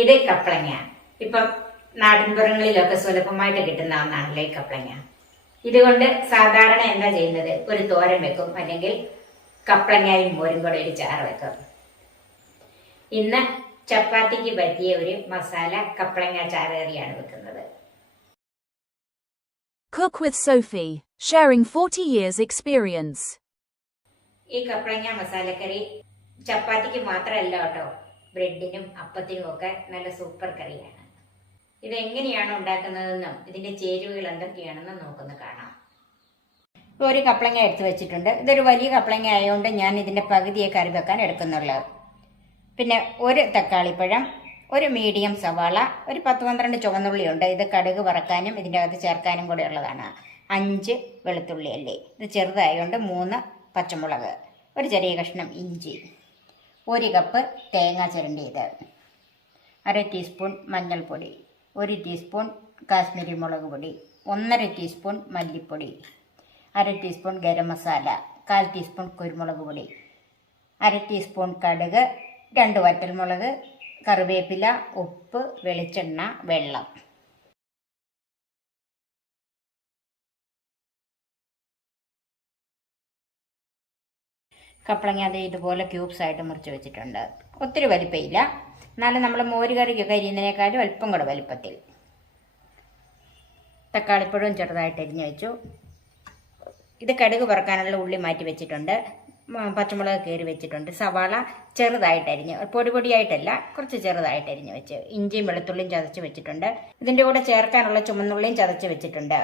ഇത് കപ്ലങ്ങ. ഇപ്പം നാട്ടിൻപുറങ്ങളിലൊക്കെ സുലഭമായിട്ട് കിട്ടുന്ന ഒന്നാണല്ലേ കപ്ലങ്ങ. ഇതുകൊണ്ട് സാധാരണ എന്താ ചെയ്യുന്നത്, ഒരു തോരൻ വെക്കും, അല്ലെങ്കിൽ കപ്ലങ്ങയും മോരും കൂടെ ഒരു ചാറ് വെക്കും. ഇന്ന് ചപ്പാത്തിക്ക് പറ്റിയ ഒരു മസാല കപ്ലങ്ങ ചാറ് കറിയാണ് വെക്കുന്നത്. Cook with Sophie, sharing 40 years experience. ഈ കപ്ലങ്ങ മസാലക്കറി ചപ്പാത്തിക്ക് മാത്രമല്ല കേട്ടോ, ബ്രെഡിനും അപ്പത്തിനും ഒക്കെ നല്ല സൂപ്പർ കറിയാണ്. ഇത് എങ്ങനെയാണ് ഉണ്ടാക്കുന്നതെന്നും ഇതിന്റെ ചേരുവകൾ എന്തൊക്കെയാണെന്നും നമുക്കൊന്ന് കാണാം. ഒരു കപ്ലങ്ങ എടുത്ത് വെച്ചിട്ടുണ്ട്. ഇതൊരു വലിയ കപ്ലങ്ങ ആയതുകൊണ്ട് ഞാൻ ഇതിന്റെ പകുതിയെ കറി വെക്കാൻ എടുക്കുന്നുള്ളൂ. പിന്നെ ഒരു തക്കാളിപ്പഴം, ഒരു മീഡിയം സവാള, ഒരു 10-12 ചുവന്നുള്ളിയുണ്ട്. ഇത് കടുക് വറക്കാനും ഇതിൻ്റെ അകത്ത് ചേർക്കാനും കൂടെ ഉള്ളതാണ്. 5 വെളുത്തുള്ളി അല്ലേ, ഇത് ചെറുതായതുകൊണ്ട് 3 പച്ചമുളക്, ഒരു ചെറിയ കഷ്ണം ഇഞ്ചി, 1 കപ്പ് തേങ്ങ ചിരണ്ടിയത്, 1/2 ടീസ്പൂൺ മഞ്ഞൾപ്പൊടി, 1 ടീസ്പൂൺ കാശ്മീരി മുളക് പൊടി, 1/2 ടീസ്പൂൺ മല്ലിപ്പൊടി, 1/2 ടീസ്പൂൺ ഗരം മസാല, 1/4 ടീസ്പൂൺ കുരുമുളക് പൊടി, 1/2 ടീസ്പൂൺ കടുക്, 2 വറ്റൽമുളക്, കറിവേപ്പില, ഉപ്പ്, വെളിച്ചെണ്ണ, വെള്ളം. കപ്ലങ്ങ അത് ഇതുപോലെ ക്യൂബ്സ് ആയിട്ട് മുറിച്ച് വെച്ചിട്ടുണ്ട്. ഒത്തിരി വലിപ്പമില്ല, എന്നാലും നമ്മൾ മോരുകറിക്കൊക്കെ അരിയുന്നതിനേക്കാളും അല്പം കൂടെ വലിപ്പത്തിൽ. തക്കാളിപ്പഴവും ചെറുതായിട്ട് അരിഞ്ഞു വെച്ചു. ഇത് കടുക് വറക്കാനുള്ള ഉള്ളി മാറ്റി വെച്ചിട്ടുണ്ട്. പച്ചമുളക് കീറി വെച്ചിട്ടുണ്ട്. സവാള ചെറുതായിട്ട് അരിഞ്ഞ്, പൊടിയായിട്ടല്ല, കുറച്ച് ചെറുതായിട്ട് അരിഞ്ഞ് വെച്ച്. ഇഞ്ചിയും വെളുത്തുള്ളിയും ചതച്ച് വെച്ചിട്ടുണ്ട്. ഇതിൻ്റെ കൂടെ ചേർക്കാനുള്ള ചുമന്നുള്ളിയും ചതച്ച് വെച്ചിട്ടുണ്ട്.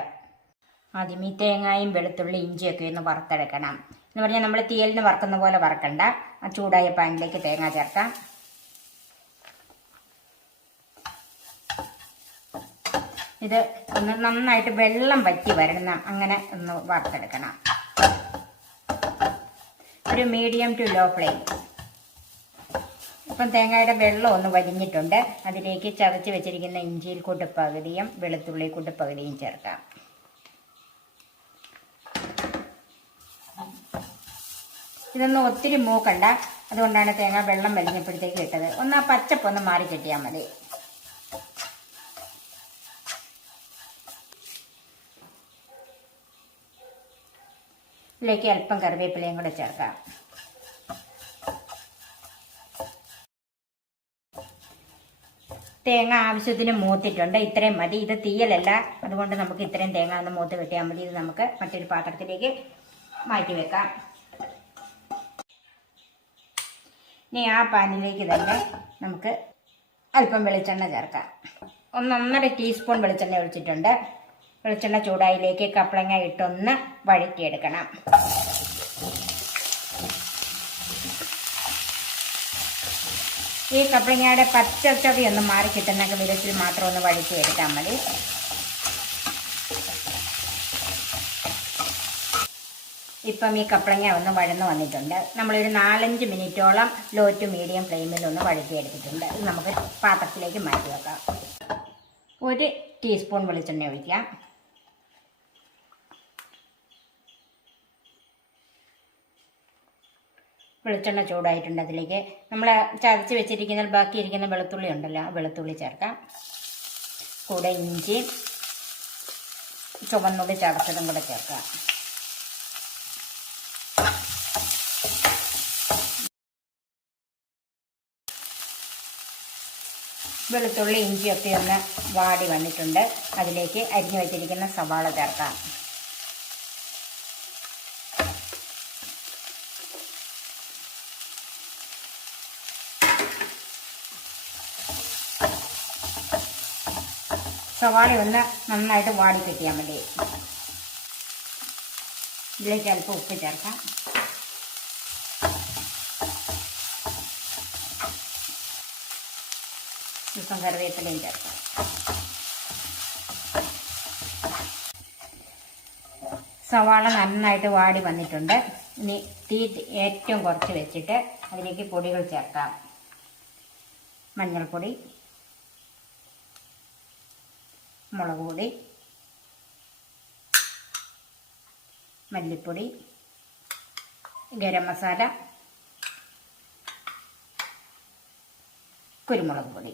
ആദ്യം ഈ തേങ്ങയും വെളുത്തുള്ളി ഇഞ്ചിയൊക്കെ ഒന്ന് വറുത്തെടുക്കണം. എന്ന് പറഞ്ഞാൽ നമ്മൾ തീയലിന് വറക്കുന്ന പോലെ വറക്കണ്ട. ആ ചൂടായ പാനിലേക്ക് തേങ്ങ ചേർക്കാം. ഇത് ഒന്ന് നന്നായിട്ട് വെള്ളം വറ്റി വരണം, അങ്ങനെ ഒന്ന് വറുത്തെടുക്കണം. ഒരു മീഡിയം ടു ലോ ഫ്ലെയിം. ഇപ്പം തേങ്ങയുടെ വെള്ളം ഒന്ന് വലിഞ്ഞിട്ടുണ്ട്. അതിലേക്ക് ചതച്ച് വെച്ചിരിക്കുന്ന ഇഞ്ചിയിൽ കൂട്ട് പകുതിയും വെളുത്തുള്ളി കൂട്ട് പകുതിയും ചേർക്കാം. ഇതൊന്നും ഒത്തിരി മൂക്കണ്ട, അതുകൊണ്ടാണ് തേങ്ങ വെള്ളം വലിഞ്ഞപ്പോഴത്തേക്ക് ഇട്ടത്. ഒന്ന് ആ പച്ചപ്പൊന്ന് മാറി കിട്ടിയാൽ മതി. ഇതിലേക്ക് അല്പം കറിവേപ്പിലയും കൂടെ ചേർക്കാം. തേങ്ങ ആവശ്യത്തിന് മൂത്തിട്ടുണ്ട്, ഇത്രയും മതി. ഇത് തീയലല്ല, അതുകൊണ്ട് നമുക്ക് ഇത്രയും തേങ്ങ ഒന്ന് മൂത്ത് കിട്ടിയാൽ മതി. ഇത് നമുക്ക് മറ്റൊരു പാത്രത്തിലേക്ക് മാറ്റി വെക്കാം. ഇനി ആ പാനിലേക്ക് തന്നെ നമുക്ക് അല്പം വെളിച്ചെണ്ണ ചേർക്കാം. 1.5 ടീസ്പൂൺ വെളിച്ചെണ്ണ ഒഴിച്ചിട്ടുണ്ട്. വെളിച്ചെണ്ണ ചൂടായിലേക്ക് കപ്ലങ്ങ ഇട്ടൊന്ന് വഴറ്റിയെടുക്കണം. ഈ കപ്ലങ്ങയുടെ പച്ചച്ചൊവി ഒന്ന് മാറി കിട്ടുന്ന വിധത്തിൽ മാത്രം ഒന്ന് വഴറ്റിയെടുത്താൽ മതി. ഇപ്പം ഈ കപ്ലങ്ങ ഒന്ന് വഴന്ന് വന്നിട്ടുണ്ട്. നമ്മളൊരു 4-5 മിനിറ്റോളം ലോ ടു മീഡിയം ഫ്ലെയിമിൽ ഒന്ന് വഴറ്റിയെടുത്തിട്ടുണ്ട്. ഇത് നമുക്ക് പാത്രത്തിലേക്ക് മാറ്റി വെക്കാം. 1 ടീസ്പൂൺ വെളിച്ചെണ്ണ ഒഴിക്കാം. വെളിച്ചെണ്ണ ചൂടായിട്ടുണ്ട്. അതിലേക്ക് നമ്മൾ ചതച്ച് വെച്ചിരിക്കുന്ന ബാക്കിയിരിക്കുന്ന വെളുത്തുള്ളി ഉണ്ടല്ലോ, ആ വെളുത്തുള്ളി ചേർക്കാം. കൂടെ ഇഞ്ചി ചുവന്നുള്ളി ചതച്ചതും കൂടെ ചേർക്കാം. വെളുത്തുള്ളി ഇഞ്ചിയൊക്കെ ഒന്ന് വാടി വന്നിട്ടുണ്ട്. അതിലേക്ക് അരിഞ്ഞു വെച്ചിരിക്കുന്ന സവാള ചേർക്കാം. സവാള ഒന്ന് നന്നായിട്ട് വാടി കിട്ടിയാൽ മതി. ഇതിലേക്ക് അല്പം ഉപ്പ് ചേർക്കാം. ഇപ്പം കറിവേപ്പിലയും ചേർക്കാം. സവാള നന്നായിട്ട് വാടി വന്നിട്ടുണ്ട്. ഇനി തീ ഏറ്റവും കുറച്ച് വെച്ചിട്ട് അതിലേക്ക് പൊടികൾ ചേർക്കാം. മഞ്ഞൾപ്പൊടി, മുളക് പൊടി, മല്ലിപ്പൊടി, ഗരം മസാല, കുരുമുളക് പൊടി.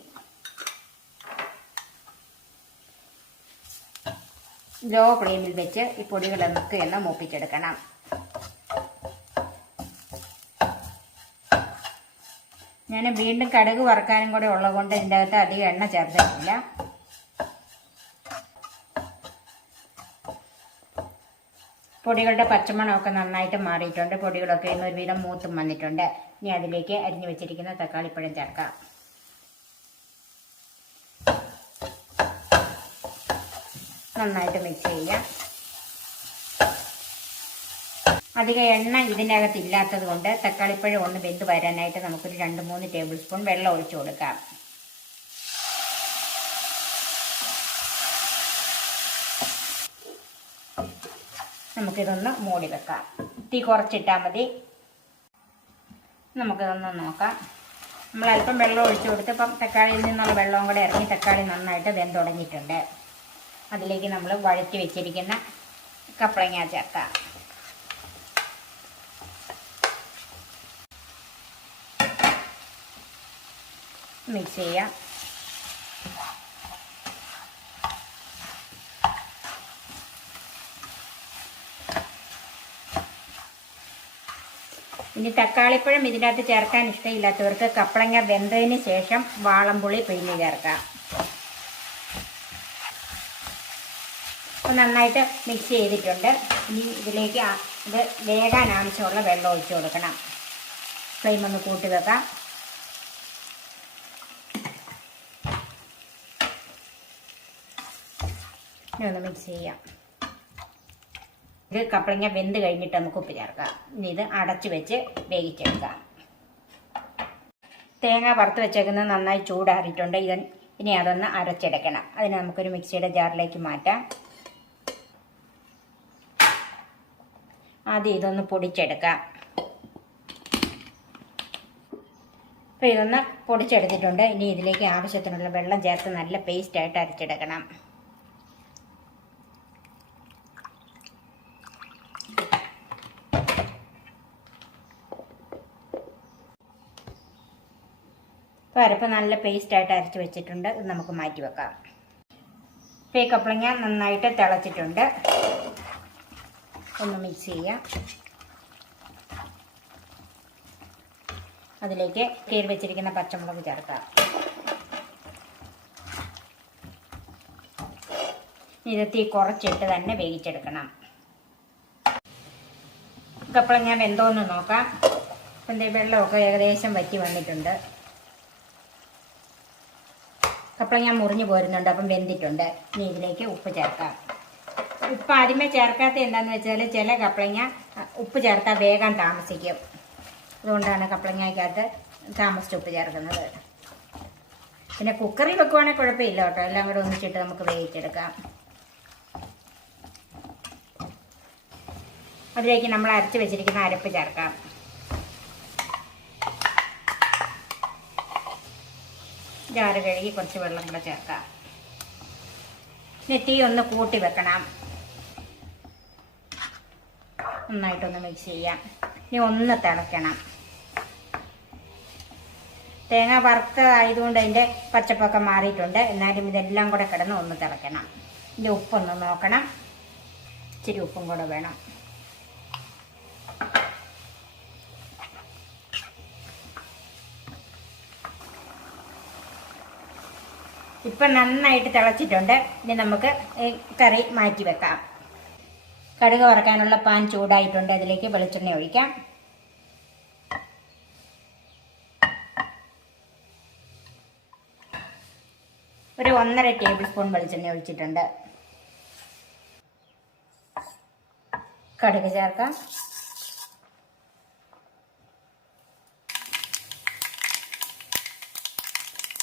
ലോ ഫ്ലെയിമിൽ വെച്ച് ഈ പൊടികളൊക്കെ ഒന്ന് മൂപ്പിച്ചെടുക്കണം. ഞാൻ വീണ്ടും കടുക് വറുക്കാനും കൂടെ ഉള്ളതുകൊണ്ട് ഇതിൻ്റെ അകത്ത് അധികം എണ്ണ ചേർത്തിട്ടില്ല. പൊടികളുടെ പച്ചമണമൊക്കെ നന്നായിട്ട് മാറിയിട്ടുണ്ട്. പൊടികളൊക്കെ ഇന്ന് ഒരുവിധം മൂത്തും വന്നിട്ടുണ്ട്. ഇനി അതിലേക്ക് അരിഞ്ഞു വെച്ചിരിക്കുന്ന തക്കാളിപ്പഴം ചേർക്കാം. നന്നായിട്ട് മിക്സ് ചെയ്യാം. അധികം എണ്ണ ഇതിൻ്റെ അകത്ത് ഇല്ലാത്തത് കൊണ്ട് തക്കാളിപ്പഴം ഒന്ന് വെന്ത് വരാനായിട്ട് നമുക്കൊരു 2-3 ടേബിൾ സ്പൂൺ വെള്ളം ഒഴിച്ചു കൊടുക്കാം. നമുക്കിതൊന്ന് മൂടി വെക്കാം. തീ കുറച്ചിട്ടാൽ മതി. നമുക്കിതൊന്ന് നോക്കാം. നമ്മൾ അല്പം വെള്ളം ഒഴിച്ചു കൊടുത്തപ്പം തക്കാളിയിൽ നിന്നുള്ള വെള്ളവും കൂടെ ഇറങ്ങി തക്കാളി നന്നായിട്ട് വെന്ത് തുടങ്ങിയിട്ടുണ്ട്. അതിലേക്ക് നമ്മൾ വഴറ്റി വെച്ചിരിക്കുന്ന കപ്പളങ്ങ ചേർക്കാം. മിക്സ് ചെയ്യാം. ഇനി തക്കാളിപ്പഴം ഇതിനകത്ത് ചേർക്കാൻ ഇഷ്ടമില്ലാത്തവർക്ക് കപ്പളങ്ങ വെന്തതിന് ശേഷം വാളംപുളി പിഴിഞ്ഞ് ചേർക്കാം. നന്നായിട്ട് മിക്സ് ചെയ്തിട്ടുണ്ട്. ഇനി ഇതിലേക്ക് ഇത് വേകാൻ ആവശ്യമുള്ള വെള്ളം ഒഴിച്ചു കൊടുക്കണം. ഫ്ലെയിം ഒന്ന് കൂട്ടി വെക്കാം. ഇനി ഒന്ന് മിക്സ് ചെയ്യാം. ഇത് കപ്പളങ്ങ വെന്ത് കഴിഞ്ഞിട്ട് നമുക്ക് ഉപ്പ് ചേർക്കാം. ഇനി ഇത് അടച്ചു വെച്ച് വേവിച്ചെടുക്കാം. തേങ്ങ വറുത്ത് വെച്ചേക്കുന്നത് നന്നായി ചൂടാറിയിട്ടുണ്ട്. ഇനി അതൊന്ന് അരച്ചെടുക്കണം. അതിന് നമുക്കൊരു മിക്സിയുടെ ജാറിലേക്ക് മാറ്റാം. ആദ്യം ഇതൊന്ന് പൊടിച്ചെടുക്കാം. അപ്പോൾ ഇതൊന്ന് പൊടിച്ചെടുത്തിട്ടുണ്ട്. ഇനി ഇതിലേക്ക് ആവശ്യത്തിനുള്ള വെള്ളം ചേർത്ത് നല്ല പേസ്റ്റായിട്ട് അരച്ചെടുക്കണം. അപ്പോൾ അരപ്പ് നല്ല പേസ്റ്റായിട്ട് അരച്ച് വെച്ചിട്ടുണ്ട്. ഇത് നമുക്ക് മാറ്റി വെക്കാം. ഇപ്പോൾ ഈ കപ്പളങ്ങ നന്നായിട്ട് തിളച്ചിട്ടുണ്ട്. ഒന്ന് മിക്സ് ചെയ്യാം. അതിലേക്ക് കീറി വെച്ചിരിക്കുന്ന പച്ചമുളക് ചേർക്കാം. ഇത് തീ കുറച്ചിട്ട് തന്നെ വേവിച്ചെടുക്കണം. കപ്പളങ്ങ വെന്തോന്ന് നോക്കാം. അപ്പം വെള്ളമൊക്കെ ഏകദേശം വറ്റി വന്നിട്ടുണ്ട്. കപ്പളങ്ങ മുറിഞ്ഞു പോരുന്നുണ്ട്. അപ്പം വെന്തിട്ടുണ്ട്. ഇനി ഇതിലേക്ക് ഉപ്പ് ചേർക്കാം. ഉപ്പ് ആദ്യമേ ചേർക്കാത്ത എന്താണെന്ന് വെച്ചാൽ ചില കപ്പളങ്ങ ഉപ്പ് ചേർത്താൽ വേഗം താമസിക്കും. അതുകൊണ്ടാണ് കപ്പളങ്ങയ്ക്കകത്ത് താമസിച്ച് ഉപ്പ് ചേർക്കുന്നത്. പിന്നെ കുക്കറിൽ വെക്കുവാണെങ്കിൽ കുഴപ്പമില്ല കേട്ടോ. എല്ലാം കൂടെ ഒന്നിച്ചിട്ട് നമുക്ക് വേവിച്ചെടുക്കാം. അതിലേക്ക് നമ്മൾ അരച്ച് വെച്ചിരിക്കുന്ന അരപ്പ് ചേർക്കാം. ജാറ് കഴുകി കുറച്ച് വെള്ളം കൂടെ ചേർക്കാം. ഇനി തീ ഒന്ന് കൂട്ടി വെക്കണം. നന്നായിട്ടൊന്ന് മിക്സ് ചെയ്യാം. ഇനി ഒന്ന് തിളയ്ക്കണം. തേങ്ങ വറുത്തതായതുകൊണ്ട് അതിൻ്റെ പച്ചപ്പൊക്കെ മാറിയിട്ടുണ്ട്. എന്നാലും ഇതെല്ലാം കൂടെ കിടന്ന് ഒന്ന് തിളയ്ക്കണം. ഇതിൻ്റെ ഉപ്പൊന്ന് നോക്കണം. ഇച്ചിരി ഉപ്പും കൂടെ വേണം. ഇപ്പം നന്നായിട്ട് തിളച്ചിട്ടുണ്ട്. ഇനി നമുക്ക് കറി മാറ്റി വെക്കാം. കടുക് വറക്കാനുള്ള പാൻ ചൂടായിട്ടുണ്ട്. അതിലേക്ക് വെളിച്ചെണ്ണ ഒഴിക്കാം. ഒരു 1.5 ടേബിൾ സ്പൂൺ വെളിച്ചെണ്ണ ഒഴിച്ചിട്ടുണ്ട്. കടുക് ചേർക്കാം.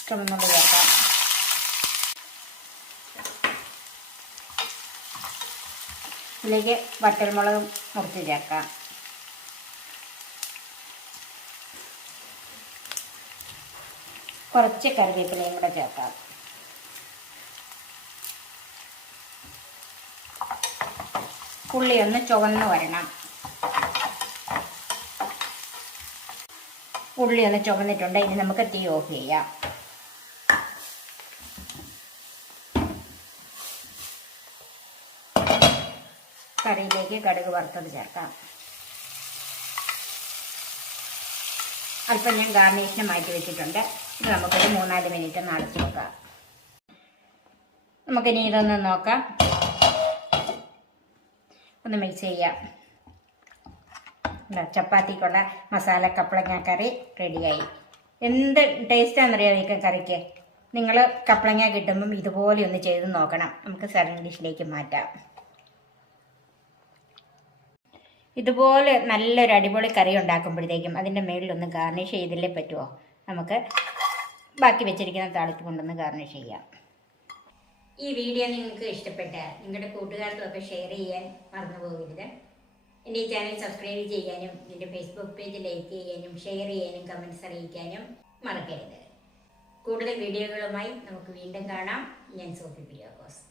ചുവന്നുള്ളി ചേർക്കാം. ഇതിലേക്ക് വറ്റൽമുളക് മുറിച്ച് ചേർക്കാം. കുറച്ച് കറിവേപ്പിലയും കൂടെ ചേർക്കാം. ഉള്ളി ഒന്ന് ചുവന്ന് വരണം. ഉള്ളി ഒന്ന് ചുവന്നിട്ടുണ്ട്. ഇനി നമുക്ക് തീ ഓഫ് ചെയ്യാം. കറിയിലേക്ക് കടുക് വറുത്തത് ചേർക്കാം. അല്പം ഞാൻ ഗാർണിഷിന് മാറ്റി വെച്ചിട്ടുണ്ട്. ഇത് നമുക്കൊരു 3-4 മിനിറ്റ് ഒന്ന് അടച്ചു വെക്കാം. നമുക്കിനി ഇതൊന്ന് നോക്കാം. ഒന്ന് മിക്സ് ചെയ്യാം. ചപ്പാത്തിക്കുള്ള മസാല കപ്പളങ്ങ കറി റെഡിയായി. എന്ത് ടേസ്റ്റാണെന്നറിയാം ഈ കറിക്ക്. നിങ്ങൾ കപ്പളങ്ങ കിട്ടുമ്പം ഇതുപോലെ ഒന്ന് ചെയ്ത് നോക്കണം. നമുക്ക് സർവിങ് ഡിഷിലേക്ക് മാറ്റാം. ഇതുപോലെ നല്ലൊരു അടിപൊളി കറി ഉണ്ടാക്കുമ്പോഴത്തേക്കും അതിൻ്റെ മേളിലൊന്ന് ഗാർണിഷ് ചെയ്തില്ലേ പറ്റുമോ? നമുക്ക് ബാക്കി വെച്ചിരിക്കുന്ന താളിപ്പ് കൊണ്ടൊന്ന് ഗാർണിഷ് ചെയ്യാം. ഈ വീഡിയോ നിങ്ങൾക്ക് ഇഷ്ടപ്പെട്ട നിങ്ങളുടെ കൂട്ടുകാർക്കൊക്കെ ഷെയർ ചെയ്യാൻ മറന്നു പോകരുത്. എൻ്റെ ഈ ചാനൽ സബ്സ്ക്രൈബ് ചെയ്യാനും എൻ്റെ ഫേസ്ബുക്ക് പേജ് ലൈക്ക് ചെയ്യാനും ഷെയർ ചെയ്യാനും കമൻറ്റ്സ് അറിയിക്കാനും മറക്കരുത്. കൂടുതൽ വീഡിയോകളുമായി നമുക്ക് വീണ്ടും കാണാം. ഞാൻ സോഫി പിരിയാക്കോസ്.